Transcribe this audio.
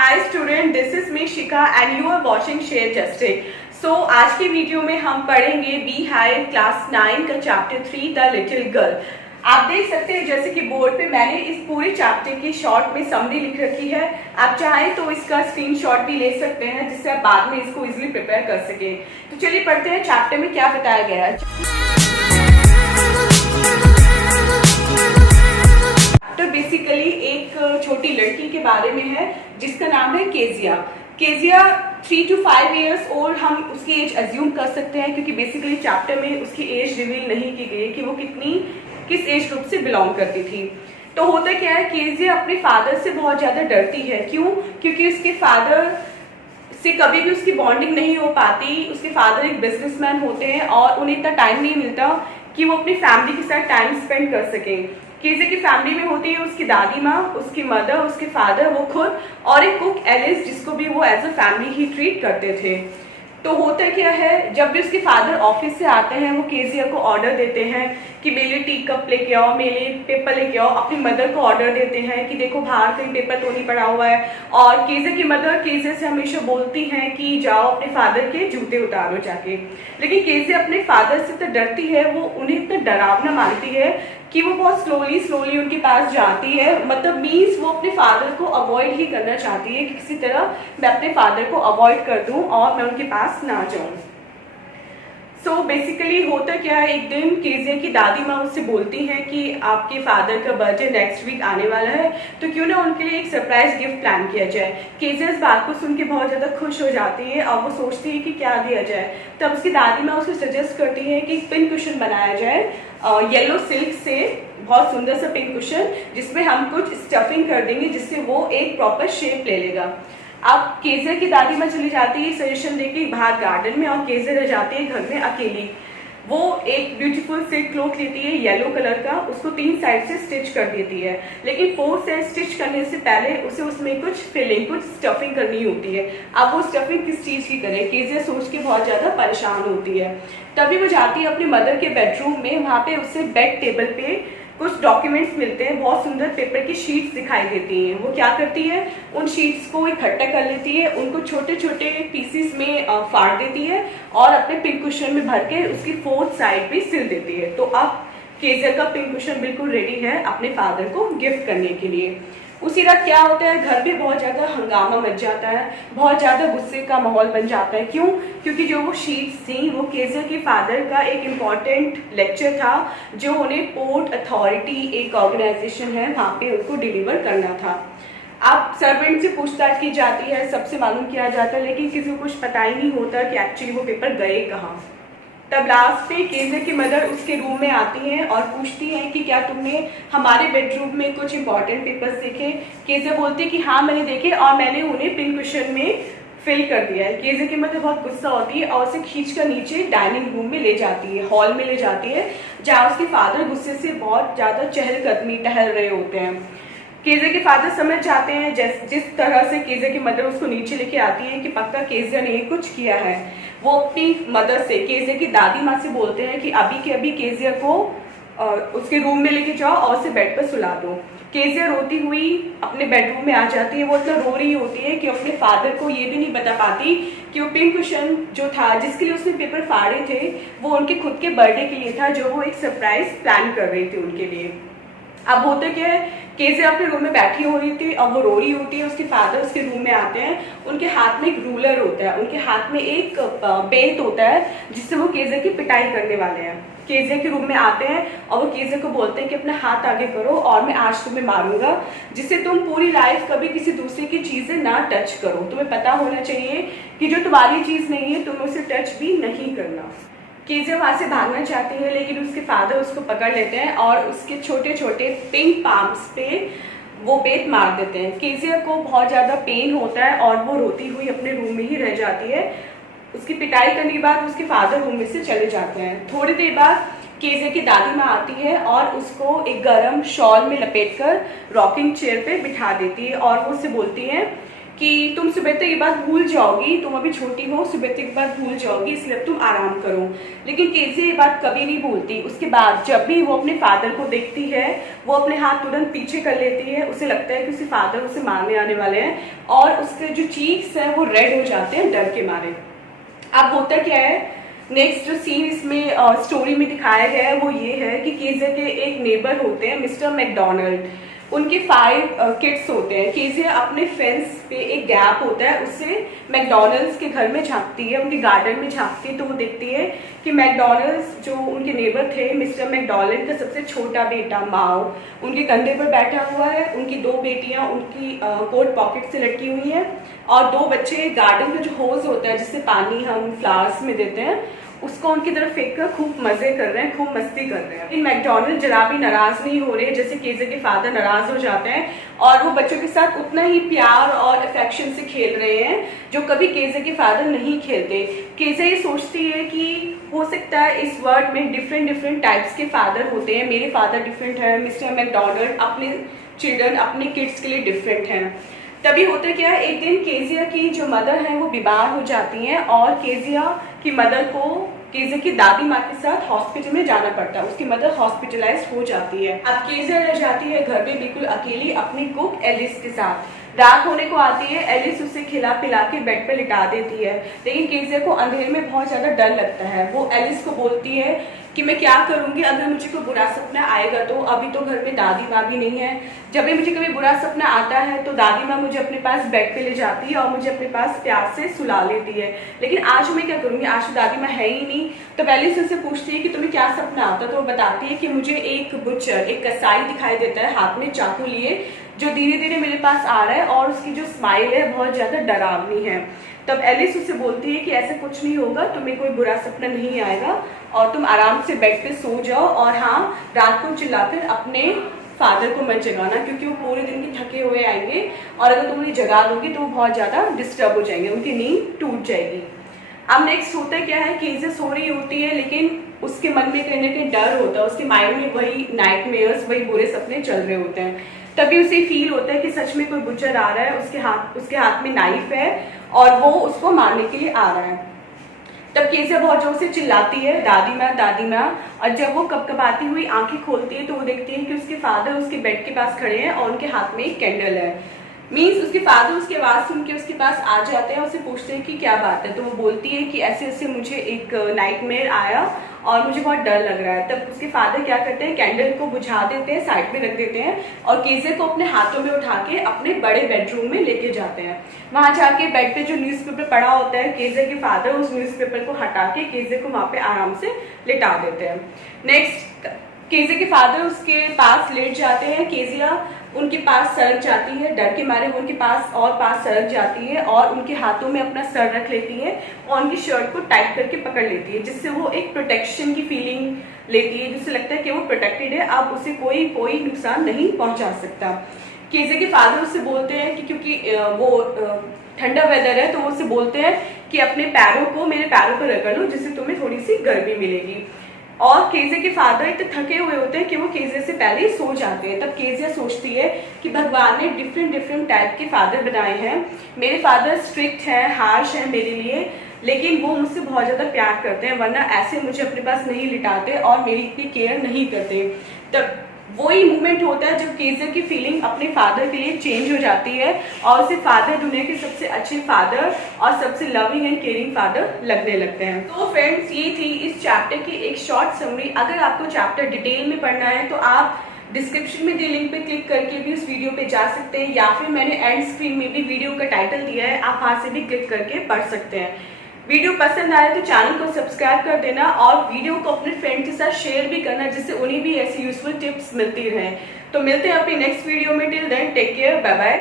Hi student, this is me Shikha and you are watching शेयर जस्टिक। So आज के वीडियो में हम पढ़ेंगे बी हाई क्लास 9 का चैप्टर 3 द लिटिल गर्ल। आप देख सकते हैं जैसे कि बोर्ड पे मैंने इस पूरे चैप्टर की शॉर्ट में समरी लिख रखी है। आप चाहें तो इसका स्क्रीनशॉट भी ले सकते हैं जिससे आप बाद में इसको इजीली प्रिपेयर कर सकें। तो चलिए पढ़ते हैं चैप्टर में क्या बताया गया है। बेसिकली एक छोटी लड़की के बारे में है जिसका नाम है Kezia. Kezia 3 to 5 years old, हम उसकी एज अज्यूम कर सकते हैं क्योंकि बेसिकली चैप्टर में उसकी एज रिवील नहीं की गई कि वो किस एज ग्रुप से बिलोंग करती थी। तो होता क्या है, केजिया अपने फादर से बहुत ज्यादा डरती है। क्यों? क्योंकि उसके फादर से कभी भी उसकी बॉन्डिंग नहीं हो पाती। उसके फादर एक बिजनेसमैन होते हैं और उन्हें इतना टाइम नहीं मिलता कि वो अपनी फैमिली के साथ टाइम स्पेंड कर सकें। केजे की फैमिली में होती है उसकी दादी माँ, उसकी मदर, उसके फादर, वो खुद और एक कुक एलिस जिसको भी वो एज अ फैमिली ही ट्रीट करते थे। तो होता क्या है, जब भी उसके फादर ऑफिस से आते हैं वो केजिया को ऑर्डर देते हैं कि मेरे लिए टी कप लेके आओ, मेरे लिए पेपर लेके आओ। अपनी मदर को ऑर्डर देते हैं कि देखो बाहर कहीं पेपर तो नहीं पड़ा हुआ है। और केजे की मदर केजे से हमेशा बोलती हैं कि जाओ अपने फादर के जूते उतारो जाके। लेकिन केजे अपने फादर से तो डरती है, वो उन्हें इतना डरावना मानती है कि वो बहुत स्लोली उनके पास जाती है। मतलब मीन्स वो अपने फादर को अवॉइड ही करना चाहती है कि किसी तरह मैं अपने फादर को अवॉइड कर दूं और मैं उनके पास ना जाऊं। सो बेसिकली होता क्या है, एक दिन केजिया की दादी माँ उससे बोलती हैं कि आपके फादर का बर्थडे नेक्स्ट वीक आने वाला है, तो क्यों ना उनके लिए एक सरप्राइज गिफ्ट प्लान किया जाए। केजिया इस बात को सुन के बहुत ज़्यादा खुश हो जाती है और वो सोचती है कि क्या दिया जाए। तब उसकी दादी माँ उसे सजेस्ट करती है कि पिन कुशन बनाया जाए येलो सिल्क से, बहुत सुंदर सा पिन कुशन जिसमें हम कुछ स्टफिंग कर देंगे जिससे वो एक प्रॉपर शेप ले लेगा। अब केजिया की दादी माँ चली जाती है सजेशन देके बाहर गार्डन में और केजिया रह जाती है घर में अकेली। वो एक ब्यूटीफुल सिल्क क्लॉथ लेती है येलो कलर का, उसको 3 साइड से स्टिच कर देती है। लेकिन 4 साइड स्टिच करने से पहले उसे उसमें कुछ फिलिंग, कुछ स्टफिंग करनी होती है। अब वो स्टफिंग किस चीज़ की करे, केजिया सोच के बहुत ज़्यादा परेशान होती है। तभी वो जाती है अपनी मदर के बेडरूम में। वहाँ पे उससे बेड टेबल पे कुछ डॉक्यूमेंट्स मिलते हैं, बहुत सुंदर पेपर की शीट्स दिखाई देती हैं। वो क्या करती है, उन शीट्स को इकट्ठा कर लेती है, उनको छोटे छोटे पीसीस में फाड़ देती है और अपने पिन कुशन में भर के उसकी 4th साइड पे सिल देती है। तो अब केजिया का पिन कुशन बिल्कुल रेडी है अपने फादर को गिफ्ट करने के लिए। उसी रात क्या होता है, घर पे बहुत ज़्यादा हंगामा मच जाता है, बहुत ज़्यादा गुस्से का माहौल बन जाता है। क्यों? क्योंकि जो वो शीट्स थी वो केजिया के फादर का एक इम्पॉर्टेंट लेक्चर था जो उन्हें पोर्ट अथॉरिटी, एक ऑर्गेनाइजेशन है, वहाँ पे उनको डिलीवर करना था। अब सर्वेंट से पूछताछ की जाती है, सबसे मालूम किया जाता है, लेकिन किसी को कुछ पता ही नहीं होता कि एक्चुअली वो पेपर गए कहाँ। तब लास्ट पे केजिया की मदर उसके रूम में आती हैं और पूछती हैं कि क्या तुमने हमारे बेडरूम में कुछ इंपॉर्टेंट पेपर्स देखे। केजिया बोलती है कि हाँ मैंने देखे और मैंने उन्हें पिन कुशन में फिल कर दिया है। केजिया की मदर बहुत गुस्सा होती है और उसे खींचकर नीचे डाइनिंग रूम में ले जाती है, हॉल में ले जाती है, जहाँ उसके फादर गुस्से से बहुत ज़्यादा चहलकदमी टहल रहे होते हैं। केजिया के फादर समझ जाते हैं जिस तरह से केजिया की मदर उसको नीचे लेके आती है कि पक्का केजिया ने कुछ किया है। वो अपनी मदर से, केजिया की दादी माँ से बोलते हैं कि अभी के अभी केजिया को उसके रूम में लेके जाओ और उसे बेड पर सुला दो। केजिया रोती हुई अपने बेडरूम में आ जाती है। वो इतना रो रही होती है कि अपने फादर को ये भी नहीं बता पाती कि वो पिन कुशन जो था जिसके लिए उसने पेपर फाड़े थे वो उनके खुद के बर्थडे के लिए था, जो वो एक सरप्राइज प्लान कर रही थी उनके लिए। अब होता क्या है, केजिया अपने रूम में बैठी हो रही थी और वो रो रही होती है। उसके फादर उसके रूम में आते हैं, उनके हाथ में एक रूलर होता है, उनके हाथ में एक बेल्ट होता है जिससे वो केजिया की पिटाई करने वाले हैं। केजिया के रूम में आते हैं और वो केजिया को बोलते हैं कि अपना हाथ आगे करो और मैं आज तुम्हें मारूंगा, जिससे तुम पूरी लाइफ कभी किसी दूसरे की चीजें ना टच करो। तुम्हें पता होना चाहिए कि जो तुम्हारी चीज नहीं है तुम्हें उसे टच भी नहीं करना। केजिया वहां से भागना चाहती है लेकिन उसके फादर उसको पकड़ लेते हैं और उसके छोटे छोटे पिंक पाम्स पे वो बेत मार देते हैं। केजिया को बहुत ज्यादा पेन होता है और वो रोती हुई अपने रूम में ही रह जाती है। उसकी पिटाई करने के बाद उसके फादर रूम में से चले जाते हैं। थोड़ी देर बाद केजिया की दादी माँ आती है और उसको एक गर्म शॉल में लपेटकर रॉकिंग चेयर पे बिठा देती है और वो उससे बोलती है कि तुम सुबह तक ये बात भूल जाओगी, तुम अभी छोटी हो, सुबह तक ये बात भूल जाओगी, इसलिए अब तुम आराम करो। लेकिन केजिया ये बात कभी नहीं भूलती। उसके बाद जब भी वो अपने फादर को देखती है, वो अपने हाथ तुरंत पीछे कर लेती है। उसे लगता है कि उसके फादर उसे मारने आने वाले हैं और उसके जो चीक्स हैं वो रेड हो जाते हैं डर के मारे। अब होता क्या है, नेक्स्ट जो सीन इसमें स्टोरी में दिखाया गया है वो ये है कि केजिया के एक नेबर होते हैं मिस्टर मैकडोनाल्ड। उनके 5 किड्स होते हैं। केजिया अपने फेंस पे एक गैप होता है, उससे मैकडोनल्ड्स के घर में झांकती है, उनके गार्डन में झांकती है, तो वो देखती है कि मैकडोनल्ड्स जो उनके नेबर थे मिस्टर मैकडोनाल्ड का सबसे छोटा बेटा माओ उनके कंधे पर बैठा हुआ है। उनकी 2 बेटियां उनकी कोट पॉकेट से लटकी हुई हैं और 2 बच्चे गार्डन का जो होज होता है जिससे पानी हम फ्लावर्स में देते हैं उसको उनकी तरफ फेंक कर खूब मजे कर रहे हैं, खूब मस्ती कर रहे हैं। इन मैकडोनल्ड जरा भी नाराज नहीं हो रहे जैसे केजिया के फादर नाराज हो जाते हैं और वो बच्चों के साथ उतना ही प्यार और अफेक्शन से खेल रहे हैं जो कभी केजिया के फादर नहीं खेलते। केजिया ये सोचती है कि हो सकता है इस वर्ल्ड में डिफरेंट टाइप्स के फादर होते हैं, मेरे फादर डिफरेंट है, मिस्टर मैकडोनल्ड अपने चिल्ड्रन अपने किड्स के लिए डिफरेंट हैं। तभी होता क्या है, एक दिन केजिया की जो मदर है वो बीमार हो जाती हैं और केजिया की मदर को केजिया की दादी माँ के साथ हॉस्पिटल में जाना पड़ता है। उसकी मदर हॉस्पिटलाइज्ड हो जाती है। अब केजिया रह जाती है घर पे बिल्कुल अकेली अपनी कुक एलिस के साथ। रात होने को आती है, एलिस उसे खिला पिला के बेड पे लिटा देती है, लेकिन केजिया को अंधेरे में बहुत ज्यादा डर लगता है। वो एलिस को बोलती है कि मैं क्या करूंगी अगर मुझे कोई बुरा सपना आएगा तो। अभी तो घर में दादी माँ भी नहीं है, जब भी मुझे कभी बुरा सपना आता है तो दादी माँ मुझे अपने पास बेड पे ले जाती है और मुझे अपने पास प्यार से सुला लेती है, लेकिन आज मैं क्या करूंगी, आज तो दादी माँ है ही नहीं। तो एलिस उससे पूछती है कि तुम्हें क्या सपना आता है, तो वो बताती है कि मुझे एक बुचर, एक कसाई दिखाई देता है हाथ में चाकू लिए, जो धीरे धीरे मेरे पास आ रहा है और उसकी जो स्माइल है बहुत ज्यादा डरावनी है। तब एलिस उसे बोलती है कि ऐसा कुछ नहीं होगा, तुम्हें कोई बुरा सपना नहीं आएगा और तुम आराम से बेड पे सो जाओ, और हाँ, रात को चिल्लाकर अपने फादर को मत जगाना क्योंकि वो पूरे दिन के थके हुए आएंगे और अगर तुम उन्हें जगा दोगे तो वो बहुत ज्यादा डिस्टर्ब हो जाएंगे, उनकी नींद टूट जाएगी। अब नेक्स्ट होता क्या है, केजिया सो रही होती है लेकिन उसके मन में कहीं ना कहीं डर होता है, उसके माइंड में वही नाइटमेयर्स, वही बुरे सपने चल रहे होते हैं। तभी उसे फील होता है कि सच में कोई बुचर आ रहा है, उसके हाथ में नाइफ है और वो उसको मारने के लिए आ रहा है। तब केजिया बहुत जोर से चिल्लाती है दादी माँ, और जब वो कपकपाती हुई आंखें खोलती है तो वो देखती है कि उसके फादर उसके बेड के पास खड़े हैं और उनके हाथ में एक कैंडल है। मीन्स उसके फादर उसकी आवाज सुन के उसके पास आ जाते हैं, उससे पूछते हैं कि क्या बात है। तो वो बोलती है कि ऐसे ऐसे मुझे एक नाइटमेयर आया और मुझे बहुत डर लग रहा है। तब उसके फादर क्या करते हैं, कैंडल को बुझा देते हैं, साइड में रख देते हैं और केजिया को अपने हाथों में उठा के अपने बड़े बेडरूम में लेके जाते हैं। वहां जाके बेड पे जो न्यूज़पेपर पड़ा होता है, केजिया के फादर उस न्यूज़पेपर को हटा के केजिया को वहां पे आराम से लिटा देते हैं। नेक्स्ट केजिया के फादर उसके पास लेट जाते हैं, केजिया उनके पास सड़क जाती है, डर के मारे वो उनके पास सड़क जाती है और उनके हाथों में अपना सर रख लेती है और उनकी शर्ट को टाइट करके पकड़ लेती है, जिससे वो एक प्रोटेक्शन की फीलिंग लेती है, जिससे लगता है कि वो प्रोटेक्टेड है, अब उसे कोई नुकसान नहीं पहुंचा सकता। केजिया के फादर उससे बोलते हैं कि क्योंकि वो ठंडा वेदर है तो वो उससे बोलते हैं कि अपने पैरों को मेरे पैरों पर रगड़ लो जिससे तुम्हें थोड़ी सी गर्मी मिलेगी। और केजिया के फादर इतने थके हुए होते हैं कि वो केजिया से पहले ही सो जाते हैं। तब केजिया सोचती है कि भगवान ने डिफरेंट टाइप के फादर बनाए हैं, मेरे फादर स्ट्रिक्ट हैं, हार्श हैं मेरे लिए, लेकिन वो मुझसे बहुत ज्यादा प्यार करते हैं, वरना ऐसे मुझे अपने पास नहीं लिटाते और मेरी इतनी केयर नहीं करते। तब वही मूवमेंट होता है जब केजिया की फीलिंग अपने फादर के लिए चेंज हो जाती है और उसे फादर दुनिया के सबसे अच्छे फादर और सबसे लविंग एंड केयरिंग फादर लगने लगते हैं। तो फ्रेंड्स, ये थी इस चैप्टर की एक शॉर्ट समरी। अगर आपको चैप्टर डिटेल में पढ़ना है तो आप डिस्क्रिप्शन में दिए लिंक पे क्लिक करके भी उस वीडियो पे जा सकते हैं, या फिर मैंने एंड स्क्रीन में भी वीडियो का टाइटल दिया है, आप वहां से भी क्लिक करके पढ़ सकते हैं। वीडियो पसंद आए तो चैनल को सब्सक्राइब कर देना और वीडियो को अपने फ्रेंड के साथ शेयर भी करना, जिससे उन्हें भी ऐसी यूजफुल टिप्स मिलती रहे। तो मिलते हैं अपनी नेक्स्ट वीडियो में। Till then take care, bye bye.